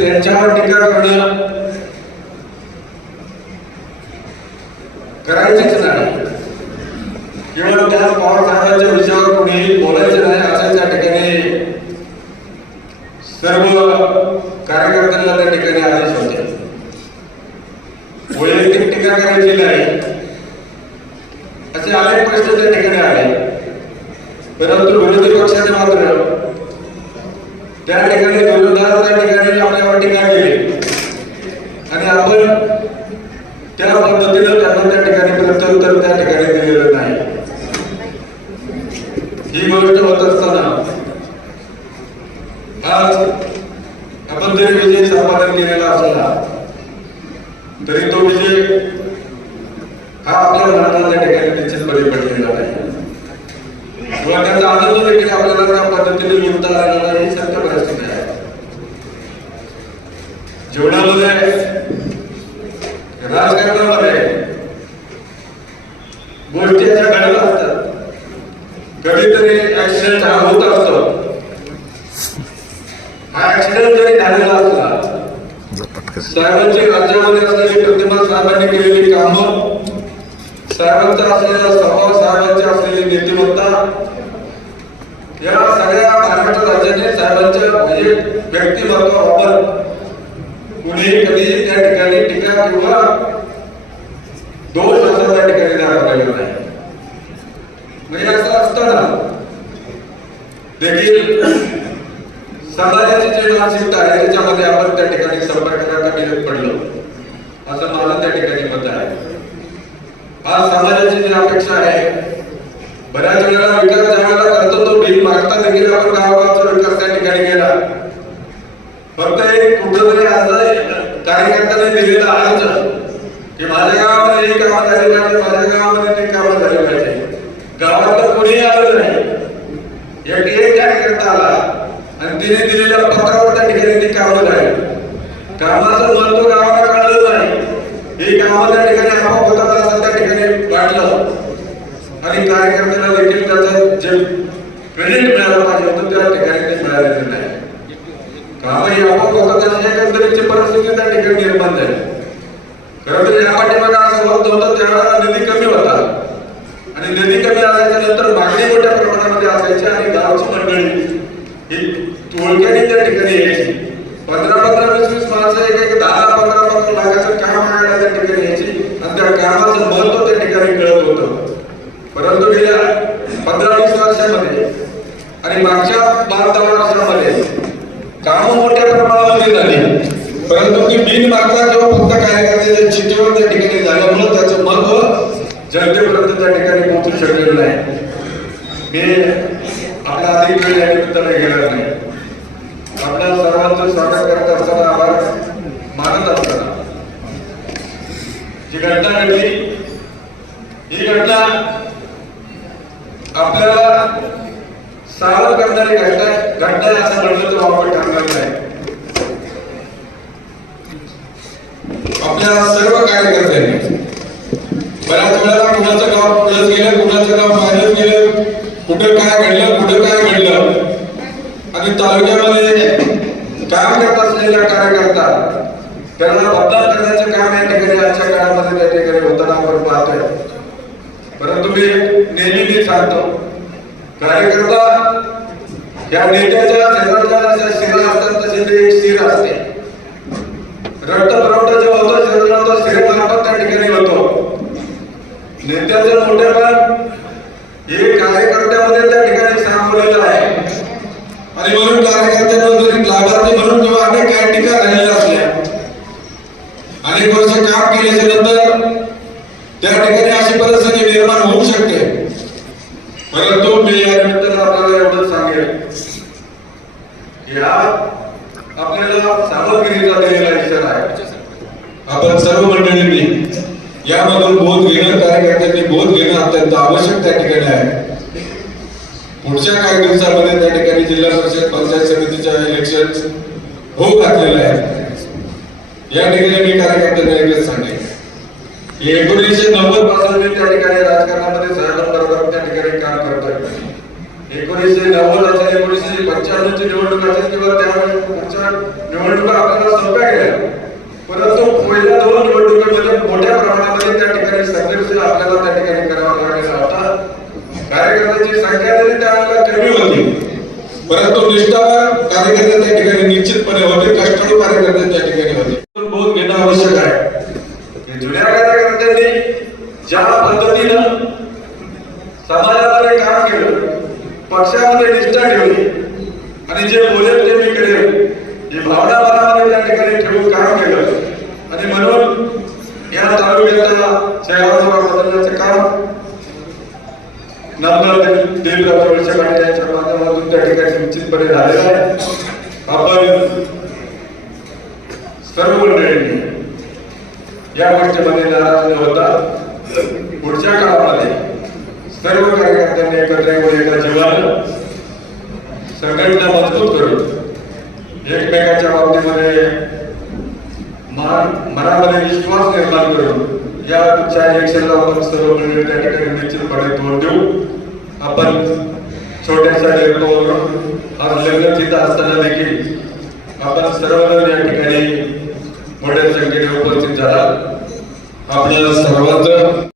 त्यांच्यावर टीका करणं. करायचीच नाही. केवळ त्या पॉवर काढण्याच्या विषयावर कोणी बोलायचं नाही असं त्या ठिकाणी सर्व कार्यकर्त्यांना त्या ठिकाणी आदेश होते. वैयक्तिक टीका करायची नाही. असे अनेक प्रश्न त्या ठिकाणी आले. परंतु विरोधी पक्षाने मात्र त्या ठिकाणी विरोधात त्या ठिकाणी आपल्यावर टीका केली आणि आपण त्या पद्धतीनं त्यांना त्या ठिकाणी प्रत्युत्तर त्या ठिकाणी दिलेलं नाही. ही गोष्ट होत असताना आज आपण जरी विजय संपादन केलेला असला तरी तो विजय हा आपल्या मनाला त्या ठिकाणी निश्चितपणे पडलेला नाही. किंवा त्याचा आनंद देखील आपल्याला त्या पद्धतीने घेता आलेला ही सत्य परिस्थिती आहे. जीवनामध्ये राजकारणामध्ये गोष्टी अशा घडत असतात. कधीतरी ऍक्सिडेंट हा होत असतो. हा ऍक्सिडेंट जरी झालेला असला साहेबांची राज्यामध्ये असलेली प्रतिमा साहेबांनी केलेली कामं साहेबांचा असलेला स्वभाव साहेबांची असलेली नीतिमत्ता या सगळ्या महाराष्ट्र राज्याने साहेबांच्या म्हणजे व्यक्तिमत्वाबाबत कुणीही कधीही त्या ठिकाणी टीका किंवा दोष असं त्या ठिकाणी दाखवलेला नाही. म्हणजे असं असताना देखील समाजाची जी मानसिकता आहे त्याच्यामध्ये आपण त्या ठिकाणी संपर्काला कमी पडलो. असं माझं त्या ठिकाणी मत आहे. आज समाजाची जी अपेक्षा आहे बऱ्याच वेळेला विकास ज्यावेळेला करतो गेला पण मागता देखील आपण विकास त्या ठिकाणी गेला. फक्त एक कुठंतरी असं कार्यकर्त्याने दिलेला अर्ज की माझ्या गावामध्ये हे कामं झाले पाहिजे माझ्या गावामध्ये ते कामं झाले पाहिजे. गावातलं कोणीही आलं नाही. एक एक कार्यकर्ता आला आणि तिने दिलेल्या पत्रावर त्या ठिकाणी ती कामं झाली. कामाचं महत्त्व गावाला कळलं नाही. हे कामं त्या ठिकाणी आपण होतात असं त्या ठिकाणी वाटलं. आणि कार्यकर्त्याला देखील त्याचं जे क्रेडिट मिळालं पाहिजे होतं त्या ठिकाणी ते मिळालेलं नाही काम ही आपोआप होतात परिस्थिती त्या ठिकाणी निर्माण झाली. खरं तर या पाठीमागे असं होत नव्हतं त्यावेळेला निधी कमी होता. आणि निधी कमी असायच्या नंतर मागणी मोठ्या प्रमाणामध्ये असायची आणि गावची मंडळी ही टोळक्याने त्या ठिकाणी यायची. पंधरा पंधरा वीस वीस माणसं एक एक दहा दहा पंधरा पंधरा लाखाचं काम करायला त्या ठिकाणी यायची? आणि त्या कामाचं महत्त्व त्या ठिकाणी कळत होतं. परंतु गेल्या पंधरा वीस वर्षामध्ये आणि मागच्या बारा दहा वर्षामध्ये कामं मोठ्या प्रमाणामध्ये झाली. परंतु ती बिन मागता किंवा फक्त कार्यकर्त्याच्या चिठीवर त्या ठिकाणी झाल्यामुळे त्याचं महत्त्व जनतेपर्यंत त्या ठिकाणी पोहोचू शकलेलं नाही. मी आपला अधिक वेळ या निमित्ताने घेणार नाही. आपल्या सर्वांचं स्वागत करत असताना आभार मानत असताना. जी घटना घडली ही घटना आपल्याला सावध करणारी घटना घटना असं म्हणलं तर वापर करणार नाही. आपल्या सर्व कार्यकर्त्यांनी बऱ्याच वेळेला कुणाचं गाव प्लस गेलं कुणाचं गाव मायनस गेलं कुठं काय घडलं कुठं काय घडलं आणि तालुक्यामध्ये काम करत असलेल्या कार्यकर्ता त्यांना मतदान करण्याचं काम या ठिकाणी आजच्या काळामध्ये त्या ठिकाणी होताना आपण पाहतोय. परंतु मी नेहमी मी सांगतो कार्यकर्ता या नेत्याच्या शरीराच्या जशा शिरा असतात तसे ते एक शिर असते. रक्त पुरवठा जो होतो शरीराला तो शिरेमार्फत त्या ठिकाणी होतो. नेत्याचं मोठेपण हे कार्यकर्त्यामध्ये त्या ठिकाणी सामावलेलं आहे. आणि म्हणून कार्यकर्त्यांना जरी लाभार्थी म्हणून किंवा अनेक काही टीका राहिलेल्या असल्या. अनेक वर्ष काम केल्याच्यानंतर त्या ठिकाणी अशी परिस्थिती निर्माण होऊ शकते. परंतु मी या निमित्तानं आपल्याला सांगेल. या आपल्याला सामग्रीचा दिलेला इशारा आहे. आपण सर्व मंडळींनी यामधून बोध घेणं कार्यकर्त्यांनी बोध घेणं अत्यंत आवश्यक त्या ठिकाणी आहे. पुढच्या काही दिवसामध्ये त्या ठिकाणी जिल्हा परिषद पंचायत समितीच्या इलेक्शन होऊ घातलेलं आहे या ठिकाणी मी कार्यकर्त्यांना एकच सांगेन. की एकोणीसशे नव्वदपासून मी त्या ठिकाणी राजकारणामध्ये साहेबांबरोबर त्या ठिकाणी काम करतोय एकोणीसशे नव्वद असेल एकोणीसशे पंच्याण्णवची निवडणूक असेल किंवा त्यावेळेस पुढच्या निवडणुका आपल्याला सोप्या गेल्या. परंतु पहिल्या दोन निवडणुका निवडणुकीमध्ये मोठ्या प्रमाणामध्ये त्या ठिकाणी संघर्ष आपल्याला त्या ठिकाणी करावा लागलेला होता कार्यकर्त्यांची संख्या जरी त्यावेळेला कमी होती परंतु निष्ठावान कार्यकर्ते त्या ठिकाणी निश्चितपणे होते कष्टाळू कार्यकर्ते त्या ठिकाणी होते बोध घेणं आवश्यक आहे की जुन्या कार्यकर्त्यांनी ज्या पद्धतीनं समाजामध्ये काम केलं पक्षामध्ये निष्ठा ठेवली आणि जे बोलेल ते मी करेल ही भावना मनामध्ये त्या ठिकाणी ठेवून काम केलं. आणि म्हणून या तालुक्याचा चेहरा बदलण्याचं काम नंतर दीड वर्ष यांच्या माध्यमातून त्या ठिकाणी निश्चितपणे झालेलं आहे. आपण सर्व मंडळींनी या गोष्टीमध्ये नाराज न होता पुढच्या काळामध्ये सर्व कार्यकर्त्यांनी एकत्र येऊन एका जीवानं सगळ्यांना मजबूत करून एकमेकाच्या बाबतीमध्ये मनामध्ये विश्वास निर्माण करून या पुढच्या इलेक्शनला आपण सर्व मंडळी त्या ठिकाणी निश्चितपणे तोड देऊ. आपण छोट्याशा निर्णयावरून आज लग्न चिंता असताना देखील आपण सर्वजण या ठिकाणी मोठ्या संख्येने उपस्थित झाला. आपल्याला सर्वांचं